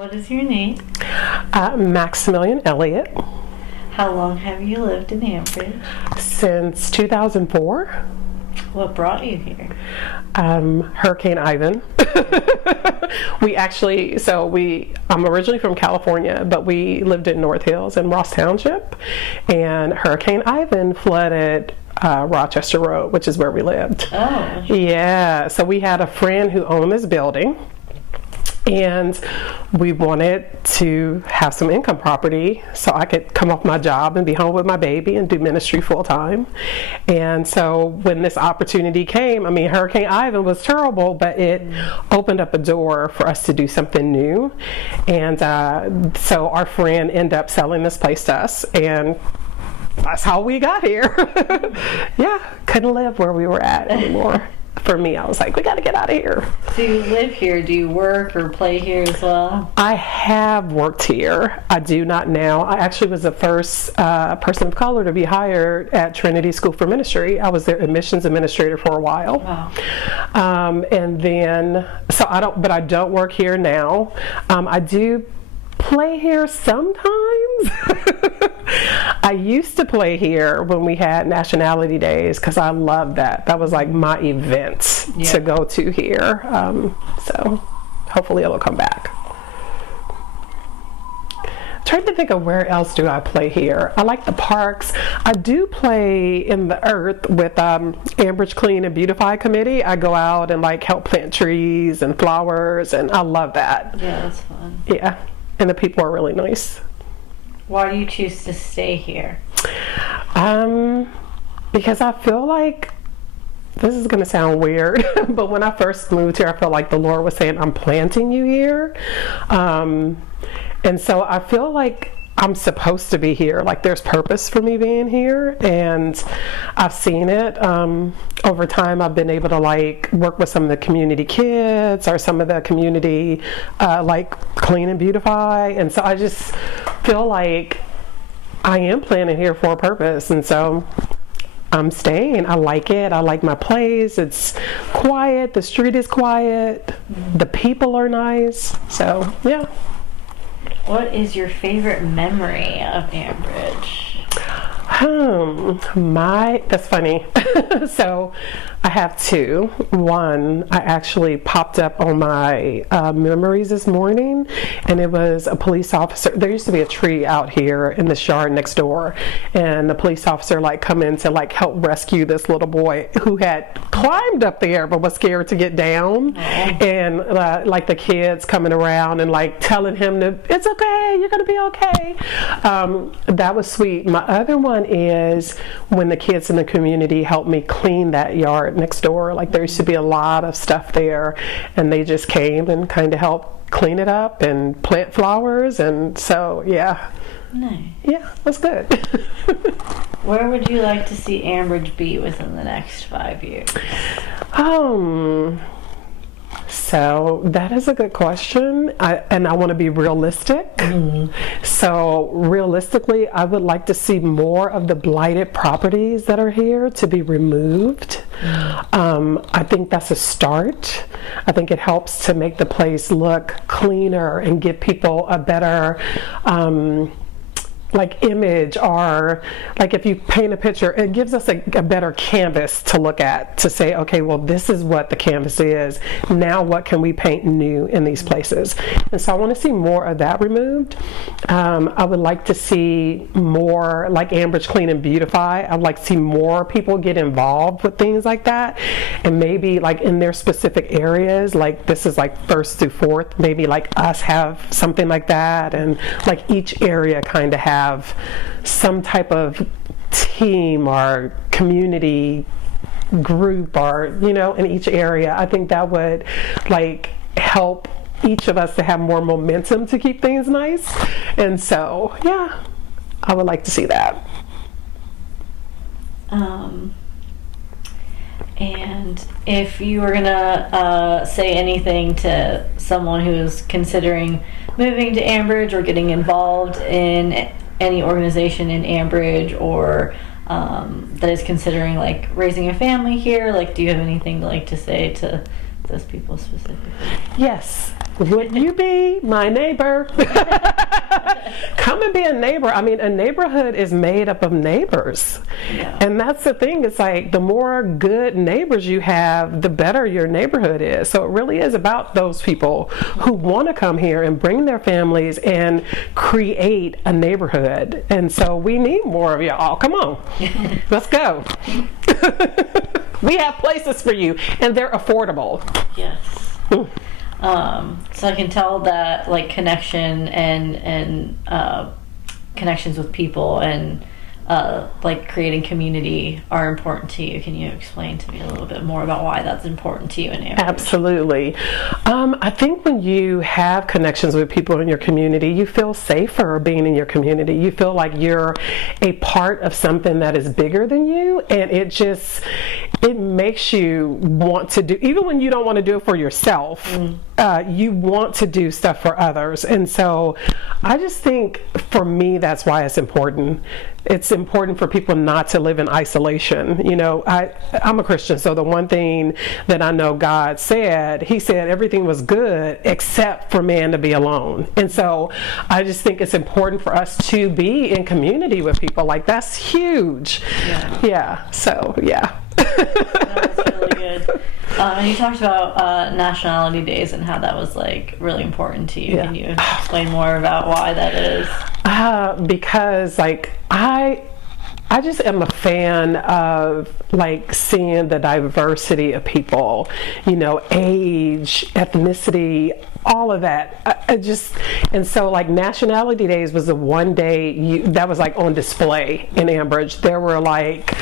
What is your name? Maximillion Elliott. How long have you lived in Ambridge? Since 2004. What brought you here? Hurricane Ivan. I'm originally from California, but we lived in North Hills in Ross Township, and Hurricane Ivan flooded Rochester Road, which is where we lived. Oh. Yeah, so we had a friend who owned this building, and we wanted to have some income property so I could come off my job and be home with my baby and do ministry full time. And so when this opportunity came, Hurricane Ivan was terrible, but it opened up a door for us to do something new. And so our friend ended up selling this place to us, and that's how we got here. Yeah, couldn't live where we were at anymore. For me, I was like, we got to get out of here. Do you live here? Do you work or play here as well? I have worked here. I do not now. I actually was the first person of color to be hired at Trinity School for Ministry. I was their admissions administrator for a while. Wow. But I don't work here now. I do play here sometimes. I used to play here when we had nationality days because I loved that. That was like my event to go to here. So hopefully it'll come back. I'm trying to think of where else do I play here. I like the parks. I do play in the earth with Ambridge Clean and Beautify Committee. I go out and help plant trees and flowers, and I love that. Yeah, that's fun. Yeah, and the people are really nice. Why do you choose to stay here? Because I feel like, this is going to sound weird, but when I first moved here, I felt like the Lord was saying, I'm planting you here. And so I feel like I'm supposed to be here. Like there's purpose for me being here, and I've seen it. Over time, I've been able to work with some of the community kids or some of the community Clean and Beautify, and so I just feel like I am planted here for a purpose, and so I'm staying. I like it. I like my place. It's quiet. The street is quiet. The people are nice. So yeah. What is your favorite memory of Ambridge? That's funny. So I have two. One, I actually popped up on my memories this morning, and it was a police officer. There used to be a tree out here in the yard next door, and the police officer come in to help rescue this little boy who had climbed up there but was scared to get down. And the kids coming around and telling him that it's okay, you're gonna be okay. That was sweet. My other one is when the kids in the community helped me clean that yard next door. There used to be a lot of stuff there, and they just came and kind of helped clean it up and plant flowers, and so yeah. Nice. Yeah, that's good. Where would you like to see Ambridge be within the next 5 years? So that is a good question, and I want to be realistic. Mm-hmm. So realistically, I would like to see more of the blighted properties that are here to be removed. Mm-hmm. I think that's a start. I think it helps to make the place look cleaner and give people a better image, or if you paint a picture, it gives us a better canvas to look at, to say, okay, well, this is what the canvas is. Now what can we paint new in these places? And so I want to see more of that removed. I would like to see more Ambridge Clean and Beautify. I'd like to see more people get involved with things like that, and maybe in their specific areas, this is first through fourth, maybe us have something like that, and each area kind of have some type of team or community group, or in each area. I think that would help each of us to have more momentum to keep things nice. And so yeah, I would like to see that. And if you were gonna say anything to someone who is considering moving to Ambridge or getting involved in any organization in Ambridge, or that is considering raising a family here, do you have anything to say to those people specifically. Yes. Would you be my neighbor? Come and be a neighbor. I mean, a neighborhood is made up of neighbors. Yeah. And that's the thing. It's like the more good neighbors you have, the better your neighborhood is. So it really is about those people who want to come here and bring their families and create a neighborhood. And so we need more of y'all. Come on. Let's go. We have places for you, and they're affordable. Yes. So I can tell that like connection and connections with people and like creating community are important to you. Can you explain to me a little bit more about why that's important to you in Ambridge? Absolutely. I think when you have connections with people in your community, you feel safer being in your community. You feel like you're a part of something that is bigger than you, and it makes you want to do, even when you don't want to do it for yourself, you want to do stuff for others. And so I just think for me, that's why it's important. It's important for people not to live in isolation. You know, I'm a Christian, so the one thing that I know God said, he said everything was good except for man to be alone. And so I just think it's important for us to be in community with people. Like, that's huge. Yeah. So, yeah. That was really good. And you talked about nationality days and how that was like really important to you. Yeah. Can you explain more about why that is? Because like I just am a fan of like seeing the diversity of people, you know, age, ethnicity, all of that. And so like Nationality Days was the one day that was like on display in Ambridge. There were like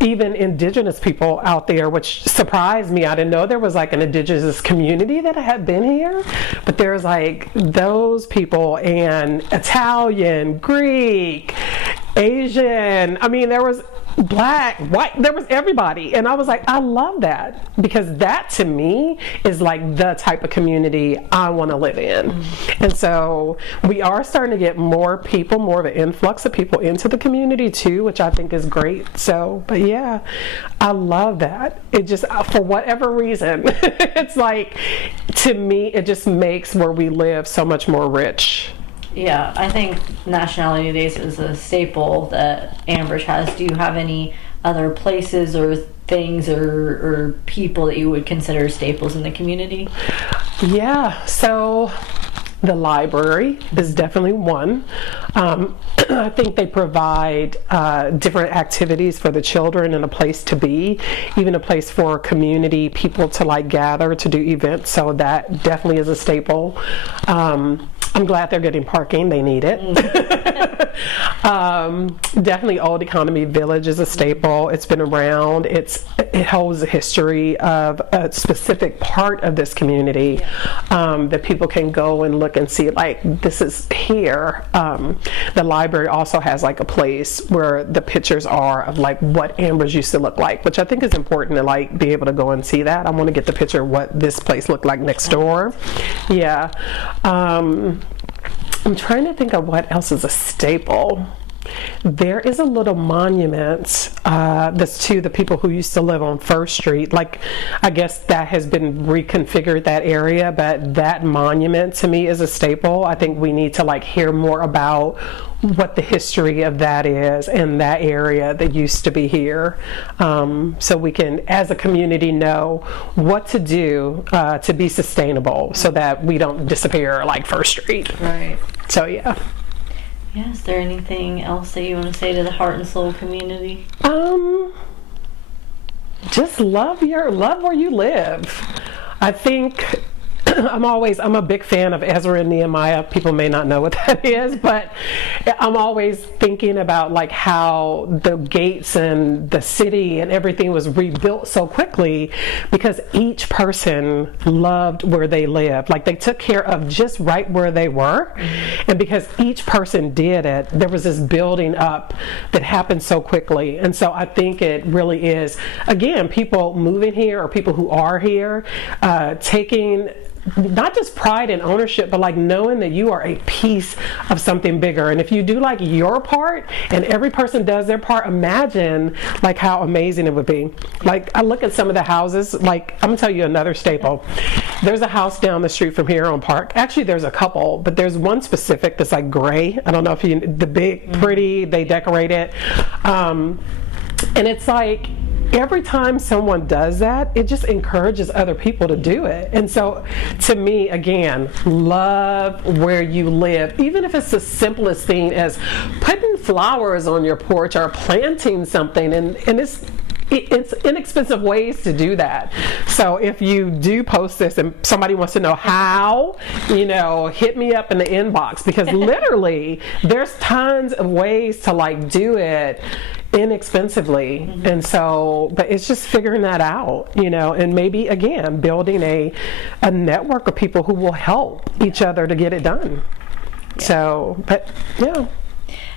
even indigenous people out there, which surprised me. I didn't know there was like an indigenous community that had been here, but there's like those people, and Italian, Greek, Asian. I mean, there was black, white, there was everybody. And I was like, I love that, because that to me is like the type of community I want to live in. And so we are starting to get more people, more of an influx of people into the community too, which I think is great. So, but yeah, I love that. It just, for whatever reason, it's like, to me, it just makes where we live so much more rich. Yeah, I think Nationality Days is a staple that Ambridge has. Do you have any other places or things or people that you would consider staples in the community? Yeah, so the library is definitely one. I think they provide different activities for the children and a place to be, even a place for community people to like gather to do events. So that definitely is a staple. I'm glad they're getting parking. They need it. Definitely Old Economy Village is a staple. It's been around. It holds a history of a specific part of this community that people can go and look and see, like, this is here. The library also has like a place where the pictures are of like what Ambridge used to look like, which I think is important to like be able to go and see that. I want to get the picture of what this place looked like next door. Yeah. I'm trying to think of what else is a staple. There is a little monument that's to the people who used to live on First Street. Like, I guess that has been reconfigured, that area, but that monument to me is a staple. I think we need to like hear more about what the history of that is in that area that used to be here, so we can, as a community, know what to do to be sustainable so that we don't disappear like First Street. Right. So yeah. Yeah, is there anything else that you want to say to the Heart and Soul community? Just love where you live. I think I'm a big fan of Ezra and Nehemiah. People may not know what that is, but I'm always thinking about like how the gates and the city and everything was rebuilt so quickly because each person loved where they lived. Like, they took care of just right where they were. And because each person did it, there was this building up that happened so quickly. And so I think it really is, again, people moving here or people who are here, taking not just pride and ownership, but like knowing that you are a piece of something bigger. And if you do like your part and every person does their part, imagine like how amazing it would be. Like I look at some of the houses, like I'm gonna tell you another staple. There's a house down the street from here on Park. Actually, there's a couple, but there's one specific that's like gray. I don't know if you, the big, pretty, they decorate it. And it's like, every time someone does that, it just encourages other people to do it. And so to me, again, love where you live, even if it's the simplest thing as putting flowers on your porch or planting something, and it's inexpensive ways to do that. So if you do post this and somebody wants to know how, hit me up in the inbox, because literally there's tons of ways to like do it inexpensively. And so, but it's just figuring that out, and maybe again building a network of people who will help each other to get it done. So, but yeah.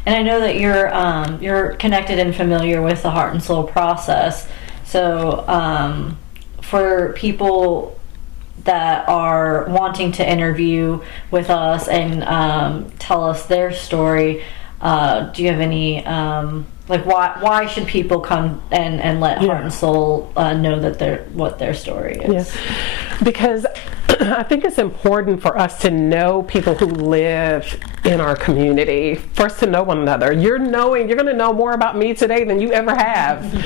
And I know that you're connected and familiar with the Heart and Soul process. So for people that are wanting to interview with us and tell us their story, do you have any like why should people come and let Heart and Soul know that what their story is? Yeah. Because I think it's important for us to know people who live in our community, first to know one another. You're going to know more about me today than you ever have,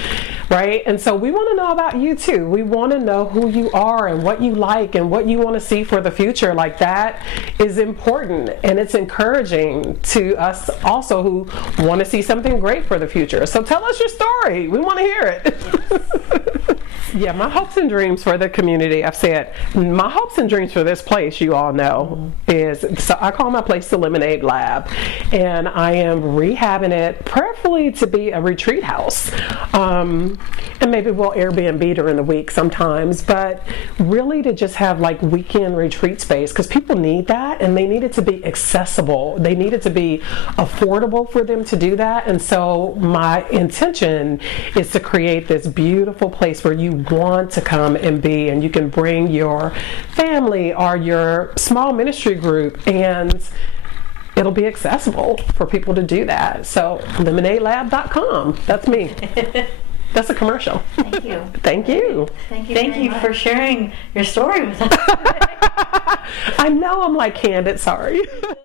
right? And so we want to know about you too. We want to know who you are and what you like and what you want to see for the future. Like that is important, and it's encouraging to us also who want to see something great for the future. So tell us your story. We want to hear it. Yeah, my hopes and dreams for the community, I've said, my hopes and dreams for this place, you all know, is, so I call my place the Lemonaide Lab, and I am rehabbing it, preferably to be a retreat house. And maybe we'll Airbnb during the week sometimes, but really to just have like weekend retreat space, because people need that, and they need it to be accessible. They need it to be affordable for them to do that. And so my intention is to create this beautiful place where you want to come and be, and you can bring your family or your small ministry group, and it'll be accessible for people to do that. So lemonaidelab.com, that's me. That's a commercial. Thank you. Thank you. Thank you for sharing your story with us. I know I'm like candid, sorry.